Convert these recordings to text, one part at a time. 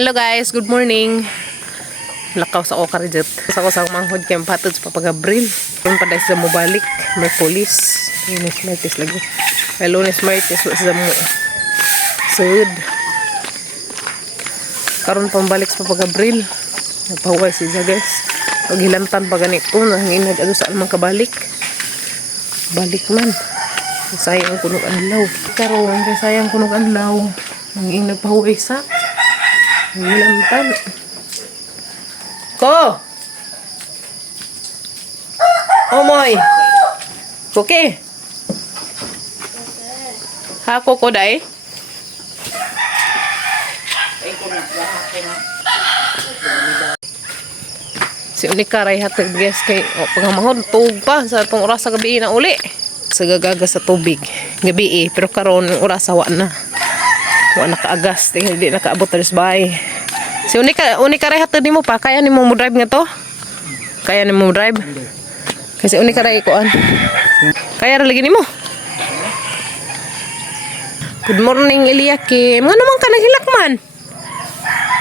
Hello guys, good morning. Lakaw sa ako karejit. Sa ako sa manghod kay patod sa papagabril. Kung pa dahil sa mobalik, may polis. Lunes Martes lagi. May Lunes Martes sa mo. Sud. Karon pambalik sa papagabril. Napahuway siya guys. Pag hilantan pa ganito, nanginag ano saan man kabalik. Balik man. Sayang kunog adlaw. Karon kay sayang kunog adlaw. Nanginag pahuway sa. Hilantan. Ko! Omoy! Koke! Hako ko day? Si Unika ray hatag guys kay pangamahon tuog pa sa atong oras sa gabi na uli. Sa gagaga sa tubig. Gabi pero karon oras sa na. Wa nakaagas, hindi nakaabot sa bahay. Si Unika ray hatag nimo pa kaya nimo mo drive nga to? Kaya nimo mo drive? Kasi Unika ray kuan. Kaya ra lagi nimo. Good morning Eliakim. Ngano man ka naghilakman?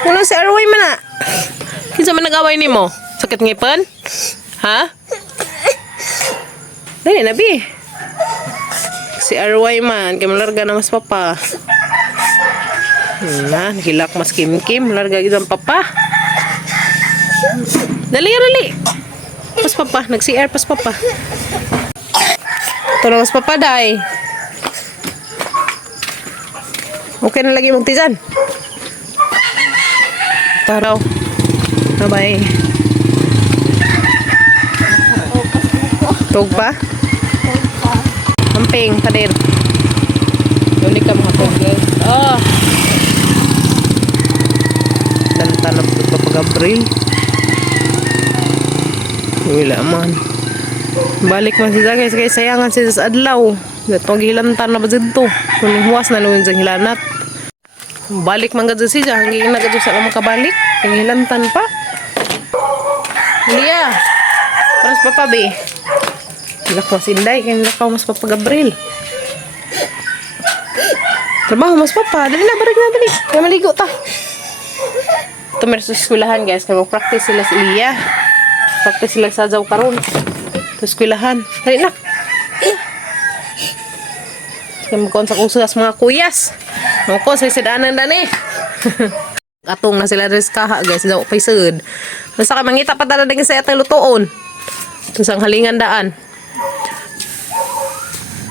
Kuno si Arway man na. Kinsa man nag-away nimo? Sakit ngipon? Ha? Dali na bi. Si Arway man kay malarga na mas papa. Na, hilak mas kim-kim. Larga gid ang papa. Dali. Pas papa. Nag-CR pas papa. Tulong mas papa, day. Okay na lagi magtizan. Taraw. Bye-bye. Tug pa? Amping, kadir. Unik ka mga guys. Oh. Tanap sa pag-Abril. Wala man. Balik man siya guys. Kaya sayangan siya sa adlaw. Datong hilantan na ba dito. Kung huwas na naman sa hilanat. Balik man gadyo siya. Hanggang nagadyo sa naman kabalik. Ang hilantan pa. Hindi ah. Paras pa pa be. Lakaw sinday. Kaya lakaw mas pa pag-Abril. Trabaho mas papa. Dali na balik na dali. Kaya maligo ta. Tumer sa eskwelahan guys, kaya mag-practice sila sa Iya. Practice sila sa Zaw karon. Sa eskwelahan. Dali na. Kaya magkonsak-usas mga kuyas. Mga ko, sa sidanan dani. Atong na sila rin kaha guys, daw pa'y sud. Basta ka mangita pa talaga din sa atay lutoon. Ito sang halingan daan.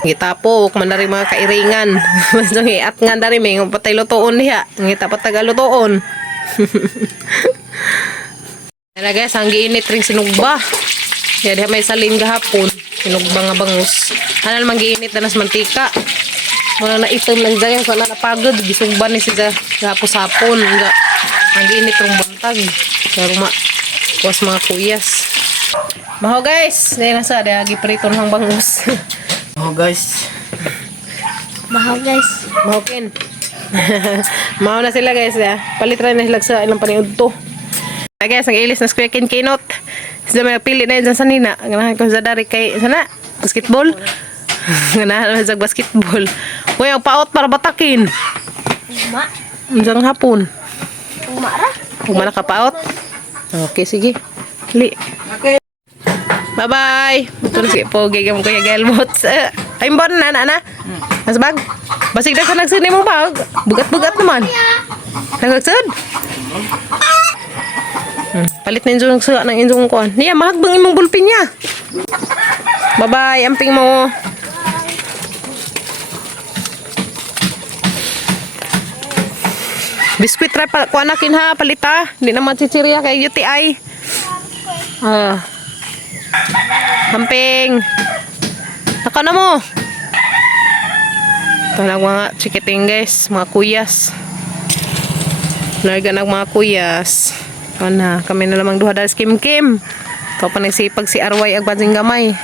Ngitapok, mandari mga kairingan. Basta ngiat nga dari may patay lutoon niya. Ngita pa taga lutoon. Kaya guys, ang giinit ring sinugba. Kaya diha may salin gahapon. Sinugba nga bangus. Ano naman giinit na nas mantika. Mga naitom lang dyan. Kung napagod, gisugba ni siya gahapos-hapon. Ang giinit ring bantag. Kaya ruma, kuwas mga kuyas. Baho guys. Dahil nasa, dahil giprito ng bangus. Baho guys. Baho guys. Baho kin. Mao na sila guys ya. Palitran na sila sa ilang paniud to. Guys, ang ilis na square kinot. Sila may pili na dyan sa nina. Ganahan ko sa dari kay sana basketball. Ganahan sa basketball. Uy, ang paot para batakin. Ma. Diyan hapon. Umara. Umara ka paot. Okay, sige. Li. Okay. Bye-bye. Betul si pogi gamon ko ya gelmot. Ay mbon na na. Mas bag. Basig na ka nagsini mo bag. Bugat-bugat naman. Nagagsud. Palit na injong sa ng injong kuan. Niya mahagbang imong bulpin niya. Bye-bye, amping mo. Biskuit try pa kuan nakin ha, palita. Hindi naman chichirya kay UTI. Amping. Naka na mo. Talag mga chikiting guys, mga kuyas. Narga ng mga kuyas. Ano, kami na lamang duha dahil kim-kim. Ito pa nagsipag si Arway ag bansing gamay.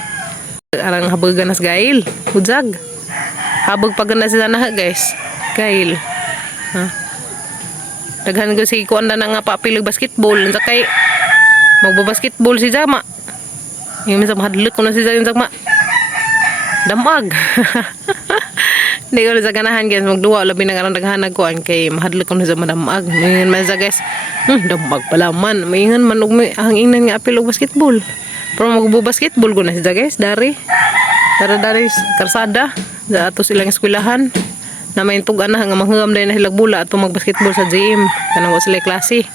Arang habag ganas gail. Hudzag. Habag pag ganas sila na guys. Gail. Ha? Daghan ko si kuan na nga papilag basketball. Sa kay magbabasketball si Jama. Yung minsan mahadlok ko na si Jama. Damag. Hindi ko na sa ganahan guys, magduwa, labi na karang daghanag ko, kay mahadlok ko na sa madamag. Mayin man sa guys, damag pala man. Mayin man, may hanginan nga apil og basketball. Pero magbo-basketball ko na siya guys, dari. Dari karsada, sa ato silang eskwelahan. Na may tugan na, nga manghangam dahil na hilag bula, ato mag-basketball sa gym. Kanang sila klase.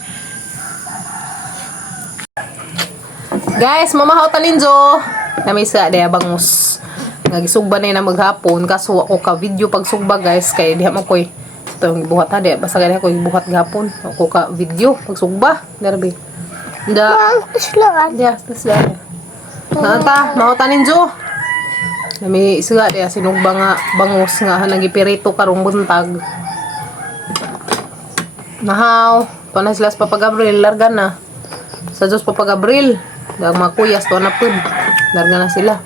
Guys, mamahaw taninjo. Namisa, daya bangus. Nagisugba na yun maghapon kaso ako ka video pag sugba guys kay diha man koy itong buhat ha di basta kaya ko buhat gapon ako ka video pag sugba derby da Islaan. dia tasla nanta mahutanin jo nami suga dia sinugba nga bangus nga nagipirito karong buntag mahaw panas las Papa Gabriel larga na sa Diyos Papa Gabriel dag mga kuyas to na pud larga na sila.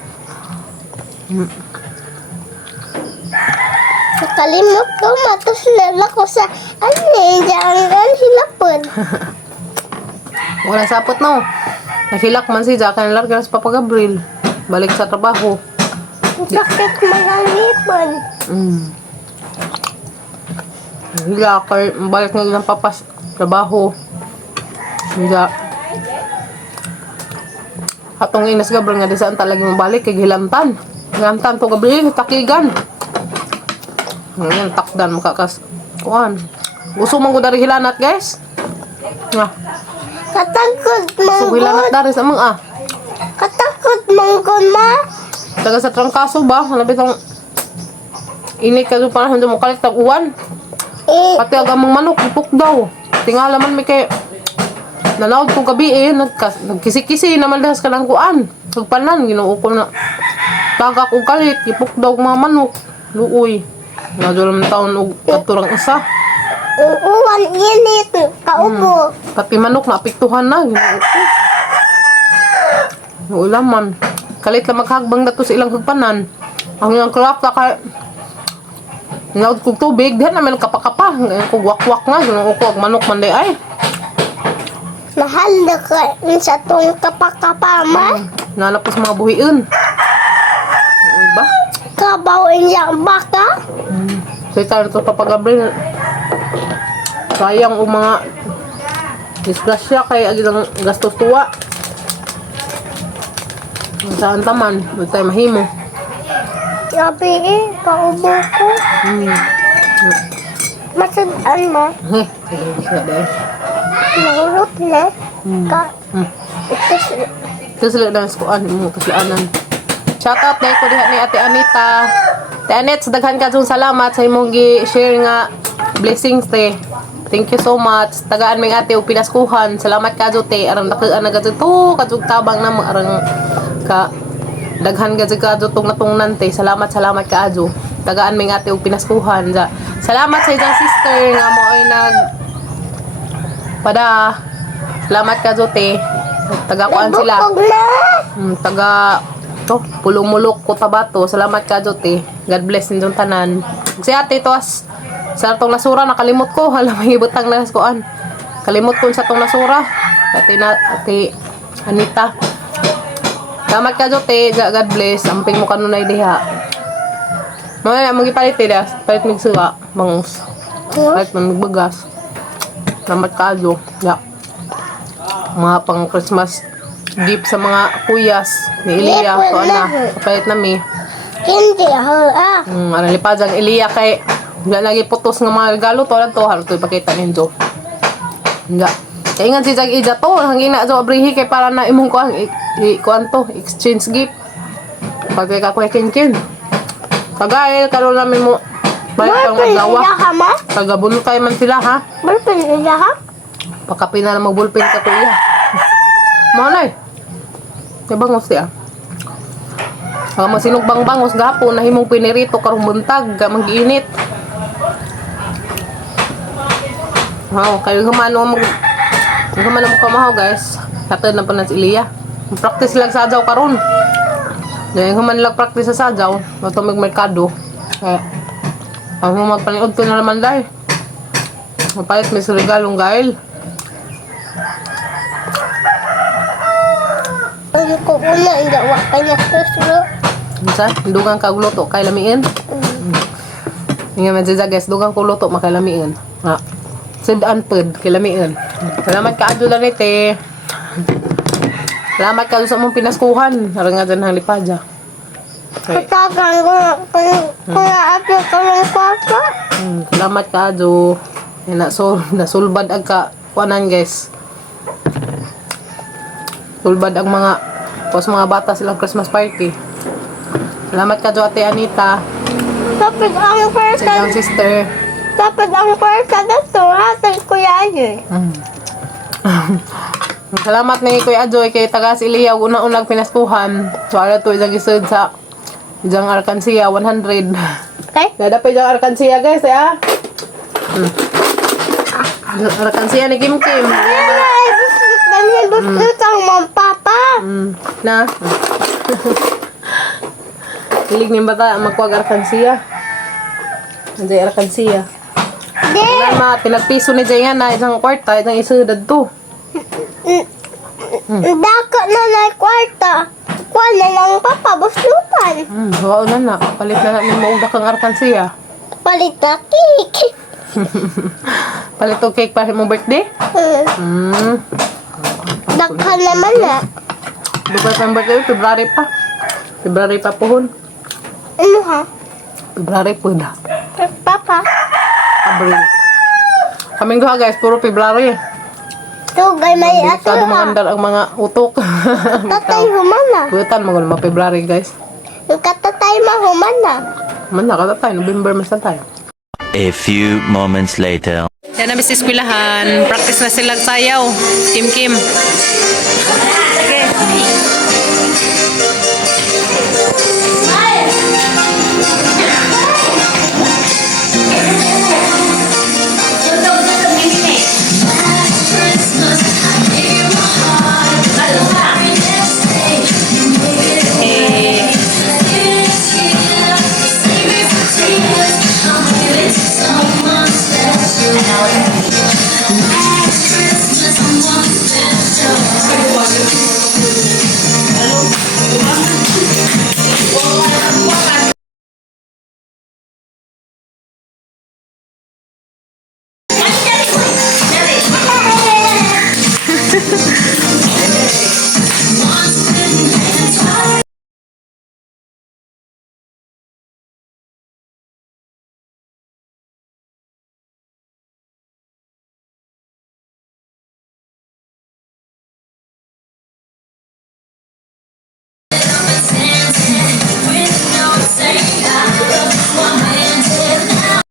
Nakalimot ko, matos lala ko sa jangan hilapon. Wala sapot no. Nakilak man si Jack and larga sa Papa Gabriel. Balik sa trabaho. Sakit mga lipon. Hila kay balik na ng papas trabaho. Hila. Atong inas Gabriel nga di saan talaga mabalik kay hilantan. Hilantan to Gabriel takigan. Ngayon takdan makakas. Kuan. Gusto man ko dari hilanat guys. Nga. Katakot So hilanat mangkot. dari sa mga Katakot mangkot ma. taga sa trangkaso ba? Hanap itong init ka doon para hindi mo kalit tag uwan. Pati agamang manok, ipok daw. Tingala man may kay nanaod ko gabi nagkisi-kisi naman dahas ka ng kuan. Pagpanan, ginoo ko na tagak o kalit, ipok daw mga manok. Luoy. Nadyo naman taon o katurang isa. Uuwan init. Kaupo. Pati manok na apiktuhan na, ginoo ko. Ulaman. Kalit lang maghagbang dato sa ilang hagpanan. Ang ilang craft na kay naud kog tubig, dihan naman kapakapa. Ngayon kog wakwak nga, ginoo ko, ag manok man day ay. Mahal na ka sa tong kapakapama. Nanap ko sa mga buhiin. Uy ba? Kabawin niya ang baka. So tayo ito Papa Gabriel. Sayang o mga disgrasya kay agilang gastos tuwa. Saan taman, huwag tayo mahimo. Sabi kaubo ko. Masadaan mo. Sige, sige dahil. Nahulot na. Ito sila na skuan mo kaslaanan. Shoutout dahil ko diha ni Ate Anita. Ate Anet, daghan ka dyan salamat sa imong gi-share nga blessings te. Thank you so much. Tagaan may ate o pinaskuhan. Salamat ka dyan te. Arang nakaan na gadyo to. Kadyog tabang na mo. Arang ka daghan gadyo ka dyan tong natungnan te. Salamat ka adyo. Tagaan may ate o pinaskuhan. Salamat sa isang sister nga mo ay nag pada. Salamat ka dyan te. Taga-kuan sila. Bukog na. Taga to Pulong-Mulok Cotabato. Salamat ka Jote. God bless ninyong tanan. Si ate to as sa tong nasura nakalimot ko. Hala may ibutang na kuan. Kalimot ko sa tong nasura. Ate Anita. Salamat ka Jote. God bless. Amping mo kanunay diha. Mga magipalit nila. Palit mig suga. Bangus. Palit man magbagas. Salamat ka Jo. Ya. Mga pang Christmas gift sa mga kuyas ni Elia so ana kapalit nami Hindi ha. ano lipad ang Elia kay wala lagi putos nga mga regalo to lang to halo to ipakita ninyo nga kay nga si Jag ija to hangin na so abrihi kay para na imong kuan kuan to exchange gift pag ka ko kin kagay karon namin mo balik ang adlaw tagabuno kay man sila ha Bulpin nila ha? pakapin na magbulpin ka kuya malay bangos siya. Masinog bang bangos gapon nahimong pinirito karong buntag mag-init. Kayo humano mo kamahaw guys. Katod na pa na si Elia. Practice lang sa adjaw karon. Dahil human lang practice sa adjaw, mato magmerkado. Ang magpaniod ko na naman dahil. Mapalit may regalong gail. Ano ko una, hindi wak kanya susulo. Minsan, dugang kagluto kay lamiin. Nga man siya guys, dugang ko luto makalamiin. Ha. Sidaan pud kilamiin. Salamat ka adto lang ite. Salamat ka sa mong pinaskuhan. Ara nga dyan ang lipadya. Okay. Katagan ko kaya ate ko ng papa. Salamat ka adto. Nasulbad ag ka kuanan guys. Sulbad ang mga mga bata silang Christmas party. Salamat ka adto ate Anita. Tapos ang Sa person, iyong sister. tapos ang person na to, ate kuya yun. Salamat ni Kuya Ajoy kay taga Siliya una-unang pinaskuhan. So ara to isang isod sa isang Arkansas 100. Okay? Nada pa isang Arkansas guys ya. Arkansas ni Kim Kim. Ay, busut ang mong papa. Na. Hilig ni bata magkuwag Arkansas. Anjay Arkansas. Di, Salamat pinagpiso ni Jay nga na isang kwarta isang isod to. dako na na kwarta. Kuha na lang papa, busutan. Wow na na. Palit na namin mauda kang Arkansas. Palit na cake. Palit og cake para mo birthday? Dakhan naman na. Dugal pa ang birthday, February pa. February pa pohon. Ano ha? February po na. Papa, Abril. Kaming duha guys, puro February. tugay may ato Delikado ha. mangandar ang mga utok. Tatay humana. Buetan mo mga February guys. Yung katatay mahumana. Man na tayo, November mas na tayo. A few moments later. Yan na Mrs. Eskwelahan. Practice na silang sayaw. Kim Kim. Okay.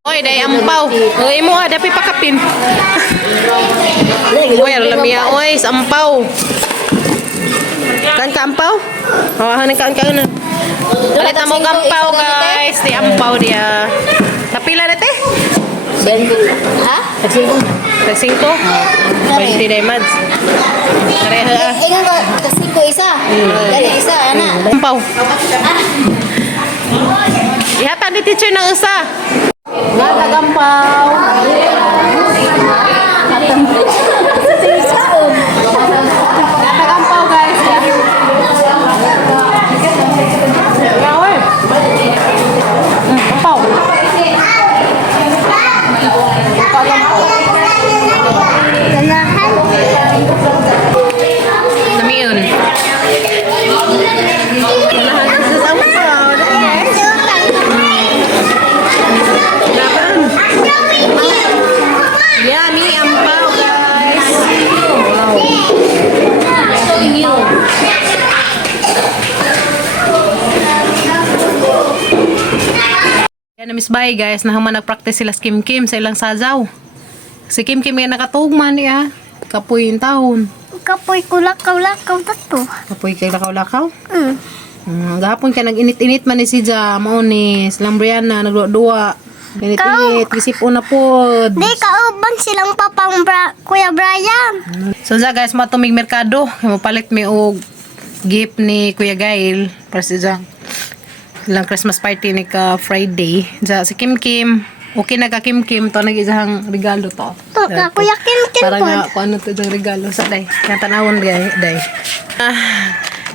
Oy, day ampaw. Oy mo dapi pakapin. Oy, lamia oy, ampaw. Kan ka ampaw? Hawahan ka na. Alit na mo ampaw guys, di ampaw dia. Napila na te? Ha? Tag 5. 20 day mads. Pareha ah. Ingat ko, kasi ko isa. Dali isa, ana. Ampaw. Ihatan ni teacher ng isa. Nga tagampaw. Tagampaw guys. Nga oy. Ampaw. Ganahan. Namiyon. Ganahan sa ampaw. Yummy ampaw guys. Wow. Yan na Miss Bay guys, nahaman nag-practice sila sa Kim Kim sa ilang sazaw. Si Kim Kim yan nakatugman niya. Kapoy yung taon. Kapoy ko lakaw-lakaw tato. Kapoy kay lakaw-lakaw. Gahapon ka nag-init-init man ni si Ja, mauni, silang Brianna, nagduwa. Init-init, gisipon na po. Di kauban silang papang Kuya Brian. So guys, matumig merkado. Mapalit mi og gift ni Kuya Gail para si Ja. Ilang Christmas party ni ka Friday. Ja si Kim Kim. Okay na ka Kim Kim to nag-isang regalo to. To ka Kuya Kim Kim Para po. nga kung ano to yung regalo sa day. Kaya tanawon day.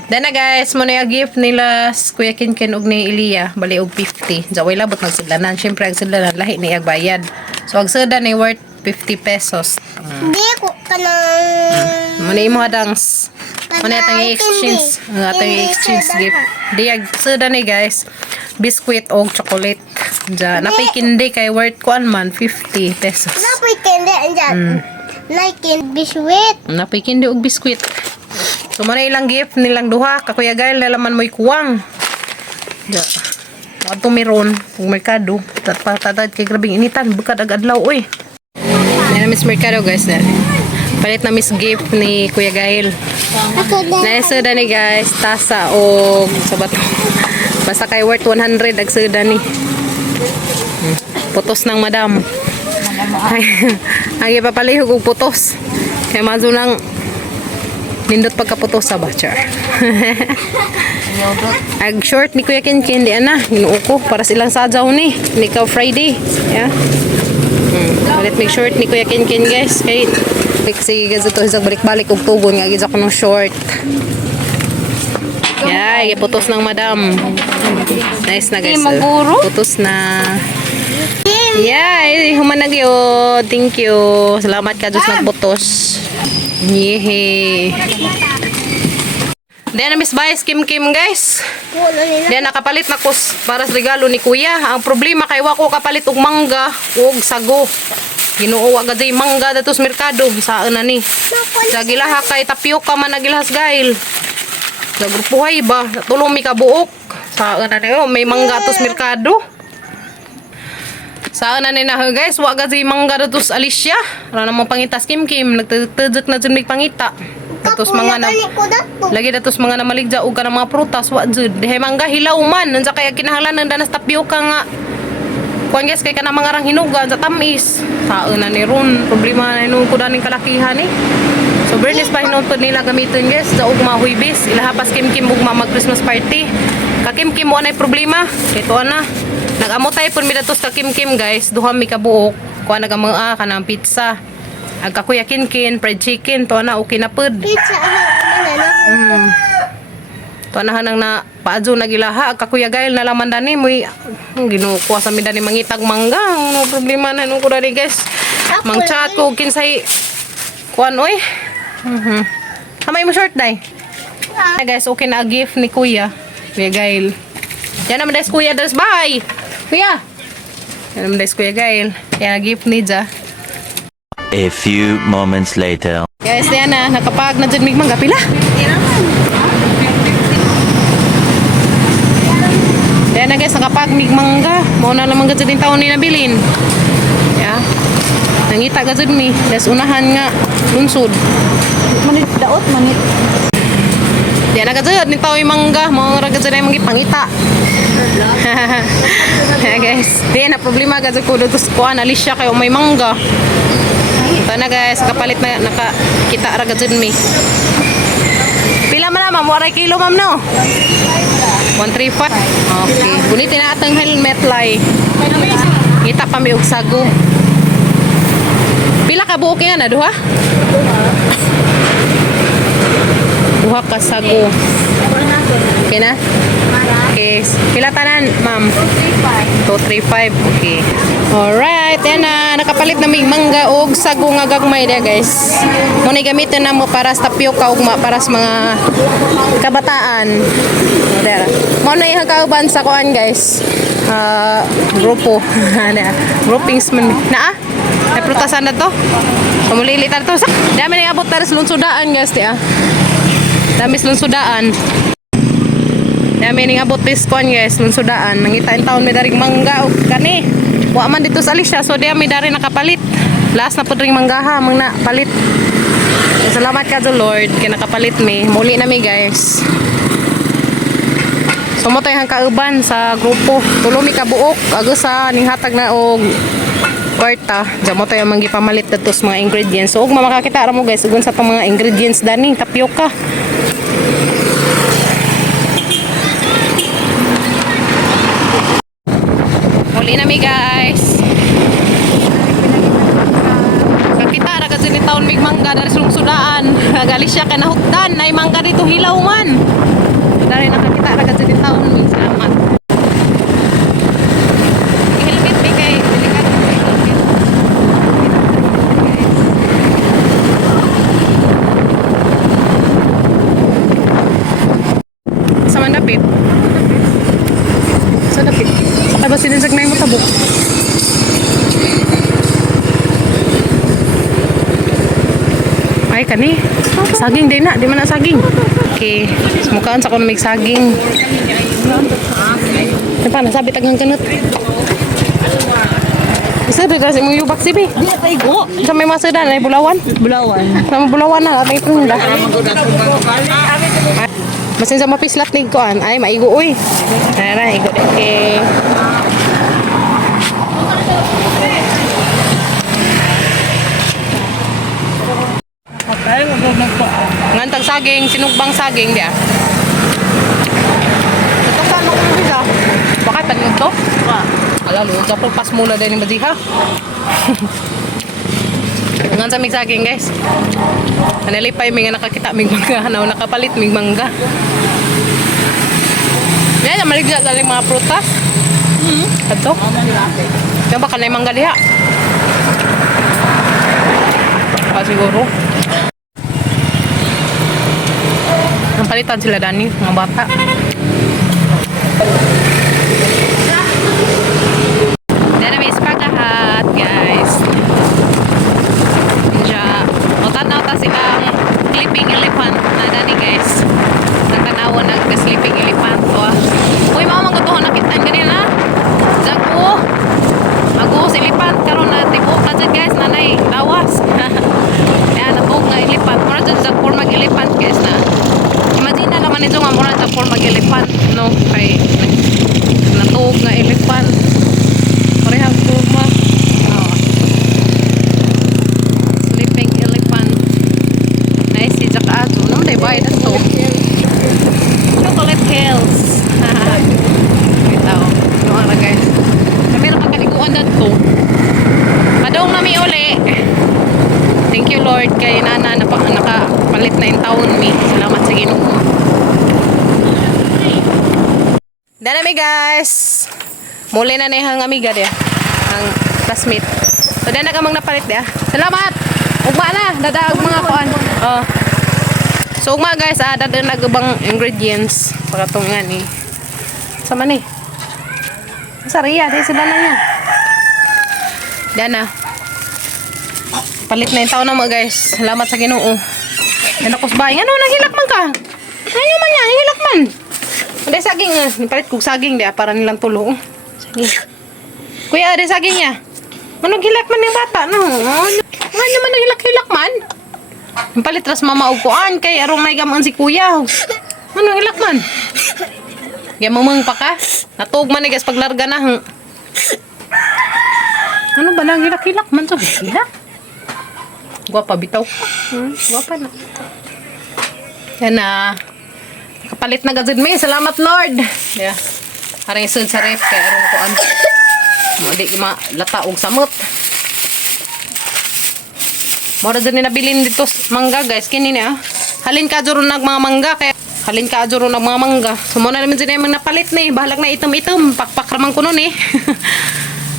Then na guys, mo na yung gift nila Kuya Kinkin og ni Elia, bali og 50. Jaway labot nagsidlanan. Syempre ang sidlanan lahi ni bayad. So ang sudan ni worth 50 pesos. Di ko kanang... Mo na imo hadang mo na atang exchange, atang exchange gift. Di ag sudan ni guys, biscuit og chocolate. Ja, napay kindi kay worth kuan man 50 pesos. Napoy kende andyan. Naikin biswit. Napay kindi og biscuit. So mo na ilang gift nilang duha, kakuya Gail nalaman mo'y kuwang. Ja. Ato meron ang merkado. Tatad kay grabing initan, bukad ag adlaw oy. Yan na Miss Mercado guys. Palit na Miss gift ni Kuya Gail. Ako din. Naisuda ni guys, tasa o sabat. Basta kay worth 100 ag suda ni. Putos ng madam. Ang ipapalihog og putos. Kay mazo nang nindot pagkaputos sa batcher. Ag short ni Kuya Kinkin di ana, ginuo ko para silang sadyaw ni. Nikaw Friday. Yeah. Ulit make short ni Kuya Kinkin guys. Kay sige gazo to isang balik-balik og tugon nga gid ako ng short. Yeah, iputos ng madam. Nice na guys. Putos na. Yeah, human na gyud. Thank you. Salamat ka Diyos nagputos. Yehe. Then Miss Vice Kim guys. Puno nila. Then nakapalit na ko para sa regalo ni Kuya. Ang problema kay wako kapalit og mangga ug sago. Ginoo wa gad mangga dato sa merkado saan na ni. Sa gilaha kay tapioca man nagilahas Gail. Sa grupuhay ba tulong mi kabuok. Saan na ni may mangga tos merkado. Saan na na guys, wa gad mangga dato sa Alicia. Ara namang pangitas Kim nagtedek na jud mig pangita. Datos mga na lagi datos mga namaligja og kanang mga prutas wa jud. Dihay mangga hilaw man unsa kay kinahanglan danas tapioca nga. Kuan guys kay kanang mga rang hinuga sa tamis. Saan na ni ron problema na inung kudaning kalakihan ni. So Bernice pa hinutod nila gamiton guys sa ugma huibis ilahapas Kim ugma mag Christmas party. Ka Kim mo anay problema. Kito ana. Nag-amotay pun mi datos ka Kim guys, duha mi ka buok. Kuha nagamang kanang pizza. Ag ka Kuya Kinkin, fried chicken, to na okay na pud. Pizza ang To na hanang na paadyo nagilaha ag ka Kuya Gail nalaman dani mo ginukuha sa mi dani mangitag mangga. No problema na nung ko dani guys. Mang chat ko kinsay kuan oy. Kamay mo short dai. Guys, okay na gift ni Kuya Gail. Yan naman guys Kuya das bye. Kuya. Yan naman guys Kuya Gail. Yan gift ni Ja. A few moments later. Guys, yan na nakapag na dyan mig mangga pila. Yan na guys nakapag mig mangga. Mao na lamang gad din taon ni nabilin. Yeah. Nangita gad mi. Das unahan nga lunsod. Manit daot, manit. Yan na gad ni taon mangga. Mao ra gad na mangi pangita. Yeah, guys. Di na problema gad ko dito sa kuan Alicia kay may mangga. Ito na guys, kapalit na nakakita ra gad mi. Pila man ma'am, waray kilo ma'am no? 135. Okay. Gunitin na atang helmet lay. Kita pa mi og sago. Pila ka buok yan na duha? Duha ka sago. Okay na? Okay. Pila tanan, ma'am? 235. Okay. Alright. Yan na. Nakapalit na may mangga og sago nga gagmay dia guys. Muna gamitin na mo para sa tapioca ug para sa mga kabataan. Muna yung kauban sa kuan guys. Grupo. Groupings man. Naa? May prutasan na to. Pamulilitan to. Dami na abot na rin lunsudaan guys. Dami lunsudaan. Dami ning abot this kuan guys, lunsudaan. Nangitain taon may daring mangga o kani. Wa man dito sa Alicia, so di may dari nakapalit. Last na pud ring manggaha mang na palit. Salamat ka sa Lord kay nakapalit mi. Muli na mi guys. So mo tayong kauban sa grupo. Tulo mi ka buok agos sa ning hatag na og kwarta. Diyan mo tayo manggipamalit dito sa mga ingredients. So ug makakita ra mo guys ugon sa tong mga ingredients dani tapioca. Muli na mi guys. Kakita ra kasi ni taon mig mangga dari sulong sudaan. Gali siya kay nahutdan nay mangga dito hilaw man. Dari nakakita ra gud din taon mi. Salamat. Helmet mi kay delikado mi helmet. Sa mandapit. Sa dapit. Sa ba sininsag na yung tabok? Ay, kani. Saging din na. Di man na saging. Okay. Mukhaan sa ko na may saging. Ano pa? Nasabi tagang ganot. Isa rin kasi mo yubak sibi. Di na paigo. Sa may masudan. Ay bulawan. Bulawan. Sa may bulawan na. At may punda. Masin sa mapislat lig ko an. Ay, maigo uy. Tara, igo din. Okay. Ay, magandang pa. Ngantag saging, sinugbang saging dia. Ito saan mo kung bisa? Baka tanyog to? Alalo, kapag pas mula din yung badiha. Ngan sa mig saging guys. Analipay may nga nakakita mig mangga. Hanaw nakapalit mig mangga. Yan, maligya galing mga prutas. Ito. Yan ba kanay mangga diha? Siguro. Ang palitan sila Dani, mga bata. Dana may spagahat, guys. Diya, tanaw ta silang sleeping elephant na Dani, guys. Nagtanawan nag-sleeping elephant. Uy, mga magutuhon nakitaan ganyan, ha? Zago. Ako, si elephant. Karoon na tibok na dyan, guys. Nanay, lawas. Ayan, nabog nga elephant. Mura dyan sa mag-elephant, guys, na. Imagine na naman ito nga mura sa mag-elephant, no? Kay natuog nga elephant. Parehang kurma. Oh. Sleeping elephant. Nice, si Jack Ajo. Naman tayo ba? Ito to. Chocolate Hills. Bitaw. Ano nga guys? Kami na pagkaliguan na to. Padong nami uli. Thank you Lord kay nana nakapalit na yung taon mi. Salamat sa Ginoo. Danami guys. Muli na na yung amiga dia. Ang classmate. So dana ka mang napalit dia. Salamat. Ugma na dadaag mga kuan. Oh. So ugma guys, dadag nagubang ingredients para tong nga ni. Sama ni. Sa Ria, dahil sila na yan. Dana. Palit na yung taon na mo guys. Salamat sa Ginoo. Yan ako sa bahay. Ano, nahilak man ka? Ano man yan? Nahilak man. Ada saging. Palit ko saging dia para nilang tulo. Saging. Kuya, ada saging niya. Ano hilak man yung bata? No? Ano naman nahilak-hilak man? Palit ras mama upuan. Kay arong may gamang si kuya. Ano hilak man? Gamamang pa ka? Natug man guys paglarga na. Ano ba nang hilak-hilak man to? Hilak? Guwapa bitaw ka. Guwapa na. Yan na. Kapalit na gazid may. Salamat Lord. Yeah. Harang isod sa ref. Kaya arong ko ano. Madi lata og samot. Mora din nabilin dito mangga guys. Kini niya. Halin ka juro nag mga mangga. Kaya halin ka juro nag mga mangga. So muna naman din naman napalit ni. Bahalag na itom-itom. Pakpak ramang kuno ni.